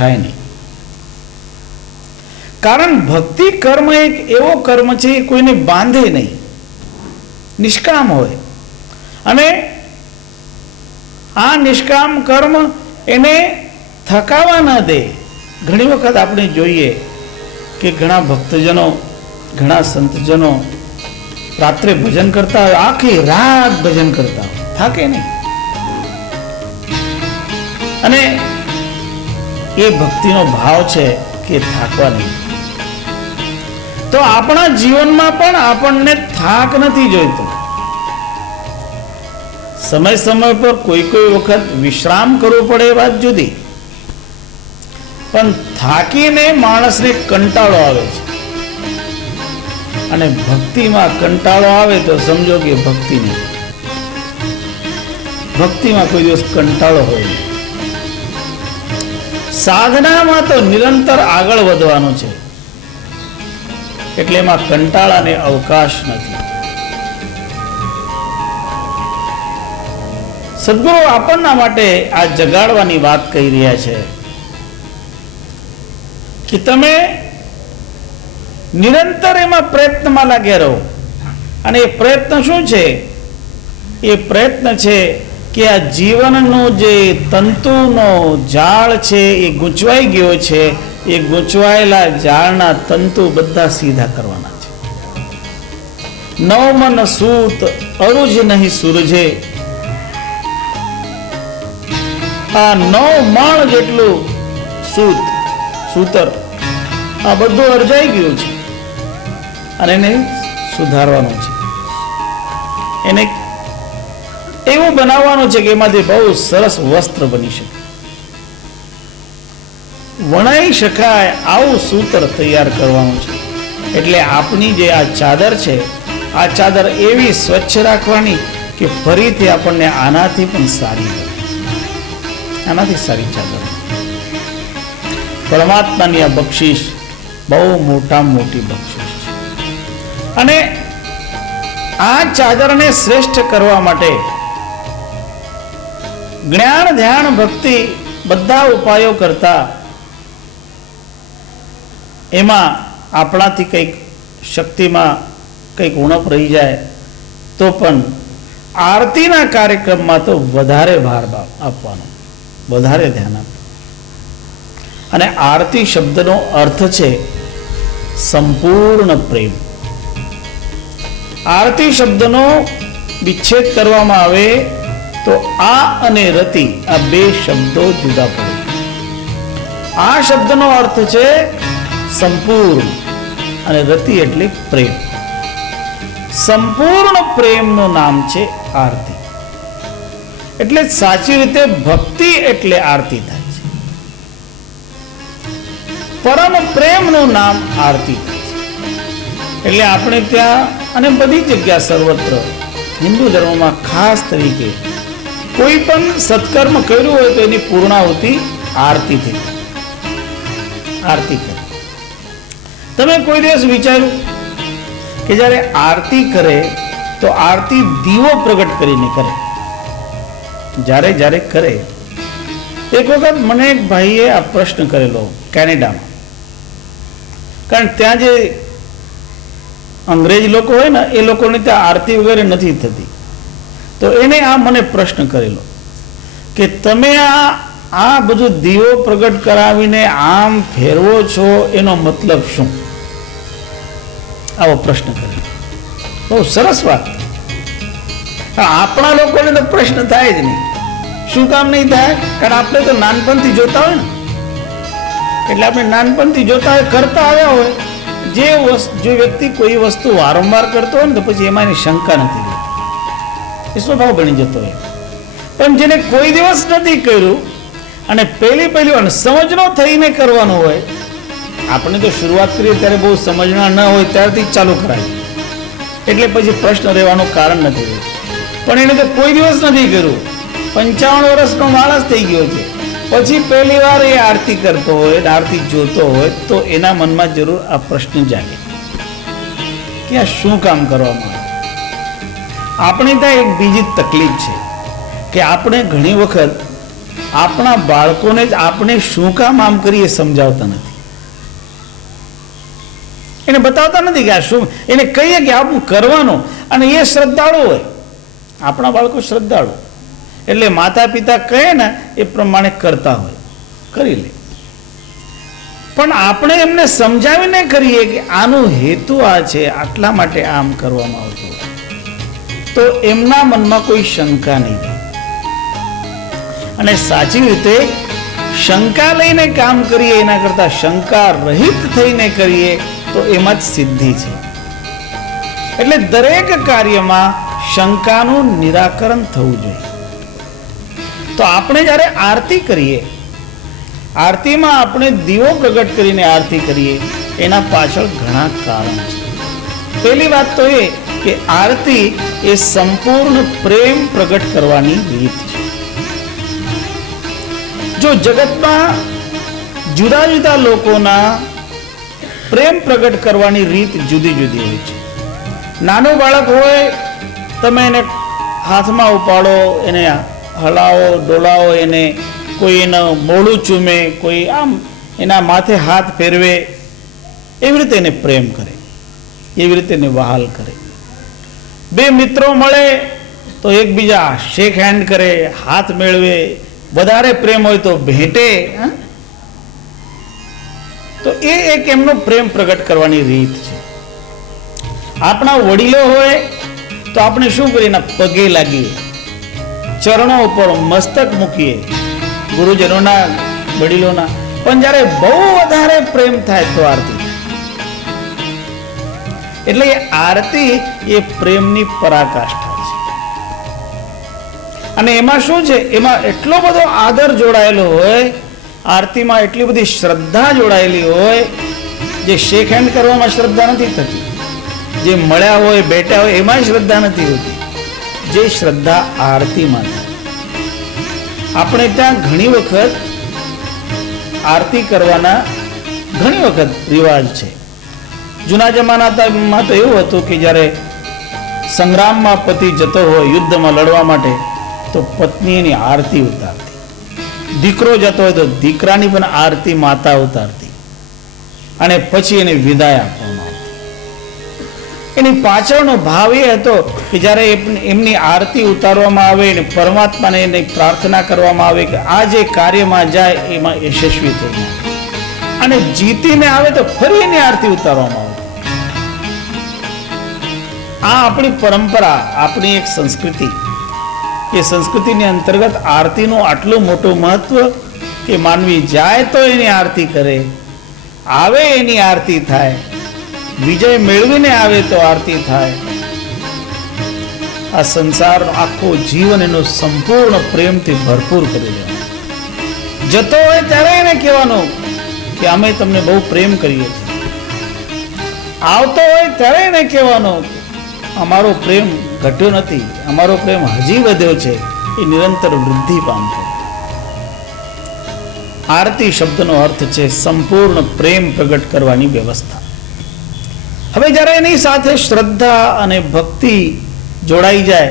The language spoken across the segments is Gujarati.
થાય નહીં. કારણ ભક્તિ કર્મ એક એવો કર્મ છે કોઈને બાંધે નહીં, નિષ્કામ હોય. અને આ નિષ્કામ કર્મ એને થકાવા ન દે. ઘણી વખત આપણે જોઈએ કે ઘણા ભક્તજનો, ઘણા સંતજનો રાત્રે ભજન કરતા હોય, આખી રાત ભજન કરતા હોય, થાકે નહીં. અને એ ભક્તિનો ભાવ છે કે થાકવા નહીં. તો આપણા જીવનમાં પણ આપણને થાક નથી જોઈતો. સમય સમય પર કોઈ વખત વિશ્રામ કરવો પડે એ વાત જુદી, પણ થાકીને માણસને કંટાળો આવે છે. અને ભક્તિમાં કંટાળો આવે તો સમજો કે ભક્તિ નહીં. ભક્તિમાં કોઈ દિવસ કંટાળો હોય નહીં. સાધનામાં તો નિરંતર આગળ વધવાનું છે, એટલે એમાં કંટાળાને અવકાશ નથી. સદગુરુ આપણના માટે આ જગાડવાની વાત કહી રહ્યા છે કે તમે નિરંતર એમાં પ્રયત્નમાં લાગ્યા રહો. અને એ પ્રયત્ન શું છે? એ પ્રયત્ન છે કે આ જીવનનો જે તંતુનો જાળ છે એ ગૂંચવાઈ ગયો છે, એ ગૂંચવાયેલા જાળના તંતુ બધા સીધા કરવાના છે. નવ મન સૂત અરુજ નહીં સૂરજે. આ 9 મણ જેટલું સૂતર આ બધું અરજાઈ ગયું છે અને એને સુધારવાનું છે. એને એવું બનાવવાનું છે કે એમાંથી બહુ સરસ વસ્ત્ર બની શકે, વણાઈ શકાય આવું સૂત્ર તૈયાર કરવાનું છે. એટલે આપણી જે આ ચાદર છે, આ ચાદર એવી સ્વચ્છ રાખવાની કે ફરીથી આપણને આનાથી પણ સારી, આનાથી સારી ચાદર. પરમાત્માની આ બક્ષિસ બહુ મોટામાં મોટી બક્ષિસ છે. અને આ ચાદરને શ્રેષ્ઠ કરવા માટે જ્ઞાન, ધ્યાન, ભક્તિ બધા ઉપાયો કરતા એમાં આપણાથી કંઈક શક્તિમાં કંઈક ઉણપ રહી જાય તો પણ આરતીના કાર્યક્રમમાં તો વધારે ભાર આપવાનો, વધારે ધ્યાન આપવાનું. અને આરતી શબ્દનો અર્થ છે સંપૂર્ણ પ્રેમ. આરતી શબ્દનો વિચ્છેદ કરવામાં આવે તો આ અને રતિ આ બે શબ્દો જુદા પડે. આ શબ્દનો અર્થ છે સંપૂર્ણ અને રતિ એટલે પ્રેમ. સંપૂર્ણ પ્રેમનું નામ છે આરતી. એટલે સાચી રીતે ભક્તિ એટલે આરતી થાય છે. પરમ પ્રેમનું નામ આરતી થાય છે. એટલે આપણે ત્યાં અને બધી જગ્યા સર્વત્ર હિન્દુ ધર્મમાં ખાસ તરીકે કોઈ પણ સત્કર્મ કર્યું હોય તો એની પૂર્ણાહુતિ આરતીથી, આરતી કરે. તમે કોઈ દિવસ વિચાર્યું કે જ્યારે આરતી કરે તો આરતી દીવો પ્રગટ કરીને કરે? જ્યારે જ્યારે કરે. એક વખત મને એક ભાઈએ આ પ્રશ્ન કરેલો કેનેડામાં, કારણ ત્યાં જે અંગ્રેજ લોકો હોય ને એ લોકોને ત્યાં આરતી વગેરે નથી થતી. તો એને આ મને પ્રશ્ન કરેલો કે તમે આ બધું દીવો પ્રગટ કરાવીને આમ ફેરવો છો, એનો મતલબ શું? આવો પ્રશ્ન કરેલો. બહુ સરસ વાત. આપણા લોકોને તો પ્રશ્ન થાય જ નહીં. શું કામ નહીં થાય? કારણ આપણે તો નાનપણથી જોતા હોય ને, એટલે આપણે નાનપણથી જોતા હોય, કરતા આવ્યા હોય. જે વ્યક્તિ કોઈ વસ્તુ વારંવાર કરતો હોય ને તો પછી એમાં એની શંકા નથી રહેતી, એ સ્વભાવ બની જતો હોય. પણ જેને કોઈ દિવસ નથી કર્યું અને પહેલી અને સમજનો થઈને કરવાનું હોય, આપણે તો શરૂઆત કરીએ ત્યારે બહુ સમજણા ન હોય ત્યારથી જ ચાલુ કરાય, એટલે પછી પ્રશ્ન રહેવાનું કારણ નથી રહેતું. પણ એને તો કોઈ દિવસ નથી કર્યું, 55 વર્ષનો માણસ થઈ ગયો છે, પછી પહેલી વાર એ આરતી કરતો હોય, આરતી જોતો હોય તો એના મનમાં જરૂર આ પ્રશ્ન જાગે કે આ શું કામ કરવામાં આવે. આપણે ત્યાં એક બીજી તકલીફ છે કે આપણે ઘણી વખત આપણા બાળકોને જ આપણે શું કામ આમ કરીએ સમજાવતા નથી, એને બતાવતા નથી કે આ શું, એને કહીએ કે આમ કરવાનું, અને એ શ્રદ્ધાળુ હોય. આપણા બાળકો શ્રદ્ધાળુ એટલે માતા પિતા કહે ને એ પ્રમાણે કરતા હોય, કરી લે. પણ આપણે એમને સમજાવીને કરીએ કે આનો હેતુ આ છે, આટલા માટે આમ કરવામાં આવતું, તો એમના મનમાં કોઈ શંકા નહીં રહે. અને સાચી રીતે શંકા લઈને કામ કરીએ એના કરતા શંકા રહિત થઈને કરીએ તો એમાં જ સિદ્ધિ છે. એટલે દરેક કાર્યમાં શંકાનું નિરાકરણ થવું જોઈએ. તો આપણે જ્યારે આરતી કરીએ, આરતીમાં આપણે દીવો પ્રગટ કરીને આરતી કરીએ, એના પાછળ ઘણા કારણો છે. પહેલી વાત તો એ કે આરતી એ સંપૂર્ણ પ્રેમ પ્રગટ કરવાની રીત છે. જો જગતમાં જુદા જુદા લોકોના પ્રેમ પ્રગટ કરવાની રીત જુદી જુદી હોય છે. નાનું બાળક હોય, તમે એને હાથમાં ઉપાડો, એને હલાવો ડોલાવો, એને કોઈ એનું મોઢું ચૂમે, કોઈ આમ એના માથે હાથ ફેરવે, એવી રીતે એને પ્રેમ કરે, એવી રીતે એને વહાલ કરે. બે મિત્રો મળે તો એકબીજા શેક હેન્ડ કરે, હાથ મેળવે, વધારે પ્રેમ હોય તો ભેટે. તો એ એક એમનો પ્રેમ પ્રગટ કરવાની રીત છે. આપણા વડીલો હોય તો આપણે શું કરીએ, પગે લાગીએ, ચરણો ઉપર મસ્તક મૂકીએ, ગુરુજનોના, વડીલોના. પણ જ્યારે બહુ વધારે પ્રેમ થાય તો આરતી. એટલે એ આરતી એ પ્રેમની પરાકાષ્ઠા છે. અને એમાં શું છે, એમાં એટલો બધો આદર જોડાયેલો હોય, આરતીમાં એટલી બધી શ્રદ્ધા જોડાયેલી હોય. જે શેક હેન્ડ કરવામાં શ્રદ્ધા નથી થતી, જે મળ્યા હોય બેઠા હોય એમાં શ્રદ્ધા નથી હોતી, જે શ્રદ્ધા આરતીમાં થાય. આપણે ત્યાં ઘણી વખત આરતી કરવાના ઘણી વખત રિવાજ છે. જૂના જમાનામાં તો એવું હતું કે જ્યારે સંગ્રામમાં પતિ જતો હોય યુદ્ધમાં લડવા માટે, તો પત્ની એની આરતી ઉતારતી. દીકરો જતો હોય તો દીકરાની પણ આરતી માતા ઉતારતી, અને પછી એને વિદાય આપવામાં આવતી. એની પાછળનો ભાવ એ હતો કે જ્યારે એમની આરતી ઉતારવામાં આવે અને પરમાત્માને એની પ્રાર્થના કરવામાં આવે કે આ જે કાર્યમાં જાય એમાં યશસ્વી થઈ જાય, અને જીતીને આવે તો ફરી એની આરતી ઉતારવામાં આવે. આ આપણી પરંપરા, આપણી એક સંસ્કૃતિ. એ સંસ્કૃતિની અંતર્ગત આરતીનું આટલું મોટું મહત્વ કે માનવી જાય તો એની આરતી કરે, આવે એની આરતી થાય, વિજય મેળવીને આવે તો આરતી થાય. આ સંસાર આખો જીવન એનો સંપૂર્ણ પ્રેમથી ભરપૂર કરી દેવાનો. જતો હોય ત્યારે એને કહેવાનું કે અમે તમને બહુ પ્રેમ કરીએ છીએ. આવતો હોય ત્યારે એને કહેવાનું અમારો પ્રેમ ઘટ્યો નથી, અમારો પ્રેમ હજી વધ્યો છે, એ નિરંતર વૃદ્ધિ પામતો. આરતી શબ્દનો અર્થ છે સંપૂર્ણ પ્રેમ પ્રગટ કરવાની વ્યવસ્થા. હવે જ્યારે એની સાથે શ્રદ્ધા અને ભક્તિ જોડાઈ જાય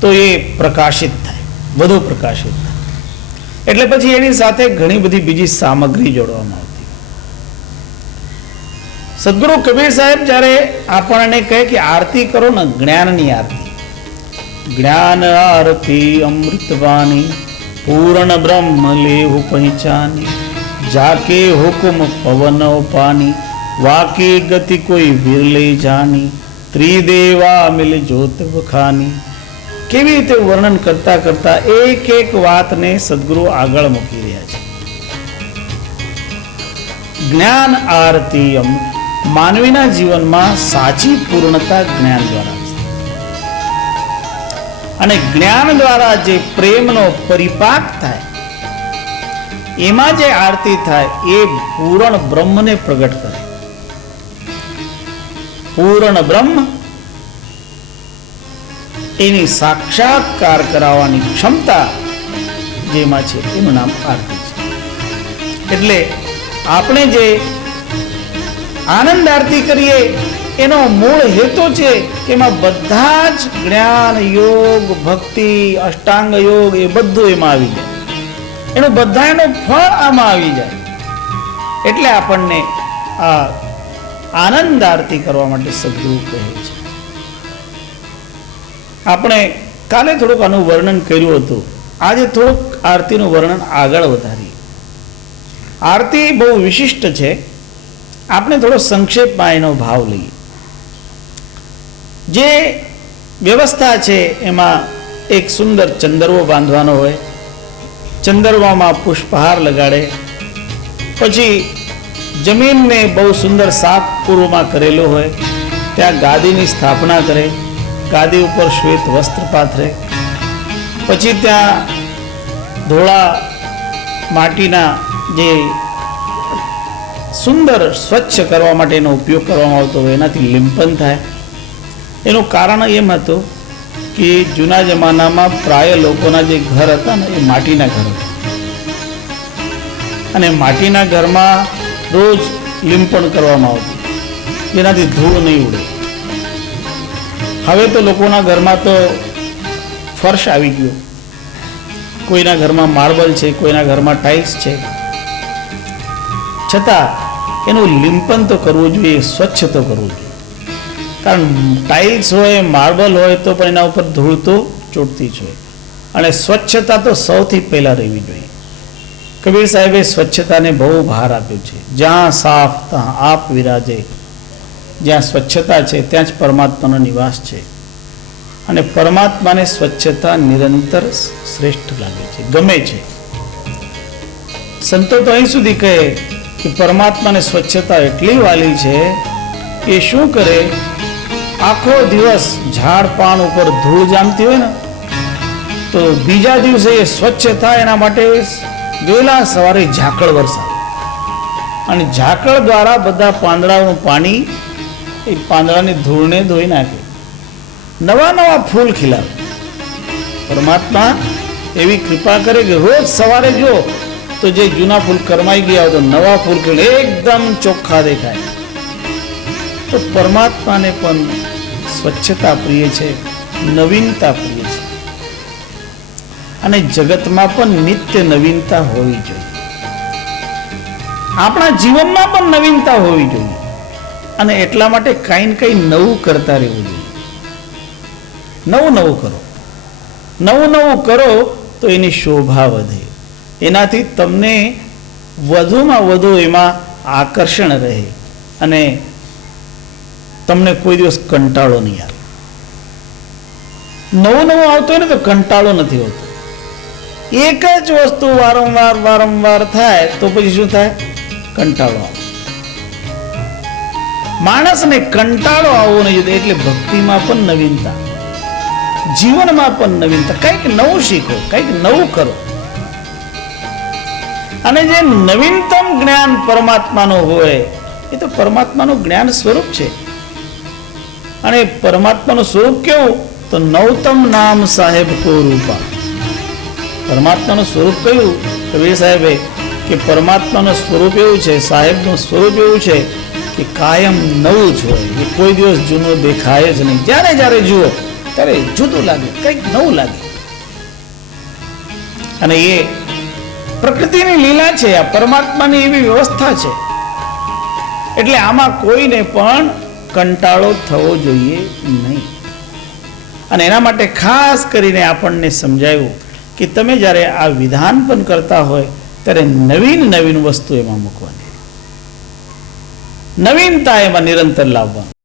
તો એ પ્રકાશિત થાય, વધુ પ્રકાશિત થાય. એટલે પછી એની સાથે ઘણી બધી બીજી સામગ્રી જોડવામાં આવતી. સદગુરુ કબીર સાહેબ જ્યારે આપણને કહે કે આરતી કરો ને, જ્ઞાનની આરતી, જ્ઞાન આરતી અમૃતવાણી, પૂર્ણ બ્રહ્મ લેહુ પહેચાની, જાકે હુકમ પવન પાની, વાકી ગતિ કોઈ વિરલે જાની, ત્રિદેવા મિલ જોત બખાની. કેવી રીતે વર્ણન કરતા કરતા એક એક વાતને સદગુરુ આગળ મૂકી રહ્યા છે. જ્ઞાન આરતી માનવીના જીવનમાં સાચી પૂર્ણતા જ્ઞાન દ્વારા છે. અને જ્ઞાન દ્વારા જે પ્રેમનો પરિપાક થાય, એમાં જે આરતી થાય એ પૂર્ણ બ્રહ્મને પ્રગટ કરે. પૂર્ણ બ્રહ્મ એની સાક્ષાત્કાર કરાવવાની ક્ષમતા જેમાં છે એનું નામ આરતી છે. એટલે આપણે જે આનંદ આરતી કરીએ એનો મૂળ હેતુ છે કે એમાં બધા જ જ્ઞાન, યોગ, ભક્તિ, અષ્ટાંગ યોગ એ બધું એમાં આવી જાય. એનું બધાનું ફળ આમાં આવી જાય. એટલે આપણને આ આનંદ આરતી કરવા માટે સદગુરુ કહે છે. આપણે કાલે થોડુંક આનું વર્ણન કર્યું હતું, આજે થોડુંક આરતીનું વર્ણન આગળ વધારીએ. આરતી બહુ વિશિષ્ટ છે, આપણે થોડો સંક્ષેપમાં એનો ભાવ લઈએ. જે વ્યવસ્થા છે એમાં એક સુંદર ચંદરવો બાંધવાનો હોય, ચંદરવામાં પુષ્પહાર લગાડે, પછી જમીનને બહુ સુંદર સાફ પૂર્વમાં કરેલો હોય, ત્યાં ગાદીની સ્થાપના કરે, ગાદી ઉપર શ્વેત વસ્ત્ર પાથરે, પછી ત્યાં ધોળા માટીના જે સુંદર સ્વચ્છ કરવા માટેનો ઉપયોગ કરવામાં આવતો હોય એનાથી લિંપન થાય. એનું કારણ એમ હતું કે જૂના જમાનામાં પ્રાય લોકોના જે ઘર હતા ને એ માટીના ઘર હતા, અને માટીના ઘરમાં રોજ લીંપણ કરવામાં આવતું જેનાથી ધૂળ નહીં ઉડે. હવે તો લોકોના ઘરમાં તો ફર્શ આવી ગયો, કોઈના ઘરમાં માર્બલ છે, કોઈના ઘરમાં ટાઇલ્સ છે, છતાં એનું લીંપન તો કરવું જોઈએ, સ્વચ્છ તો કરવું જોઈએ. કારણ ટાઇલ્સ હોય, માર્બલ હોય તો પણ એના ઉપર ધૂળ તો ચોટતી જ હોય, અને સ્વચ્છતા તો સૌથી પહેલાં રહેવી જોઈએ. કબીર સાહેબે સ્વચ્છતાને બહુ ભાર આપ્યો છે. જ્યાં સાફ ત્યાં આપ વિરાજે. જ્યાં સ્વચ્છતા છે ત્યાં જ પરમાત્માનો નિવાસ છે, અને પરમાત્માને સ્વચ્છતા નિરંતર શ્રેષ્ઠ લાગે છે, ગમે છે. સંતો તો અહીં સુધી કહે કે પરમાત્માને સ્વચ્છતા એટલી વાલી છે કે શું કરે, આખો દિવસ ઝાડ પાન ઉપર ધૂળ જામતી હોય ને તો બીજા દિવસે એ સ્વચ્છ થાય એના માટે વહેલા સવારે ઝાકળ વરસાવે, અને ઝાકળ દ્વારા બધા પાંદડાનું પાણી એ પાંદડાની ધૂળને ધોઈ નાખે, નવા નવા ફૂલ ખીલાવે. પરમાત્મા એવી કૃપા કરે કે રોજ સવારે જો તો જે જૂના ફૂલ કરમાઈ ગયા હોય તો નવા ફૂલ ખીલે એકદમ ચોખ્ખા દેખાય. તો પરમાત્માને પણ સ્વચ્છતા પ્રિય છે, નવીનતા પ્રિય છે, અને જગતમાં પણ નિત્ય નવીનતા હોવી જોઈએ. આપણા જીવનમાં પણ નવીનતા હોવી જોઈએ, અને એટલા માટે કંઈ ને કંઈ નવું કરતા રહેવું જોઈએ. નવું નવું કરો, નવું નવું કરો તો એની શોભા વધે, એનાથી તમને વધુમાં વધુ એમાં આકર્ષણ રહે, અને તમને કોઈ દિવસ કંટાળો નહીં આવે. નવું નવું આવતું હોય ને તો કંટાળો નથી હોતો. એક જ વસ્તુ વારંવાર વારંવાર થાય તો પછી શું થાય? કંટાળો આવે. માણસને કંટાળો આવવો નહીં જોઈએ. એટલે ભક્તિમાં પણ નવીનતા, જીવનમાં પણ નવીનતા, કંઈક નવું શીખો, કંઈક નવું કરો. અને જે નવીનતમ જ્ઞાન પરમાત્માનું હોય એ તો પરમાત્માનું જ્ઞાન સ્વરૂપ છે. અને પરમાત્માનું સ્વરૂપ કેવું? તો નવતમ નામ સાહેબ કો રૂપા. પરમાત્માનું સ્વરૂપ કયું? કબીર સાહેબે કે પરમાત્માનું સ્વરૂપ એવું છે, સાહેબનું સ્વરૂપ એવું છે કે કાયમ નવું જ હોય, એ કોઈ દિવસ જૂનું દેખાય જ નહીં. જ્યારે જ્યારે જુઓ ત્યારે જુદું લાગે, કંઈક નવું લાગે. અને એ પ્રકૃતિની લીલા છે, આ પરમાત્માની એવી વ્યવસ્થા છે. એટલે આમાં કોઈને પણ કંટાળો થવો જોઈએ નહીં. અને એના માટે ખાસ કરીને આપણને સમજાયું કે તમે જ્યારે આ વિધાન પણ કરતા હોય ત્યારે નવીન નવીન વસ્તુ એમાં મૂકવાની, નવીનતા એમાં નિરંતર લાવવાની.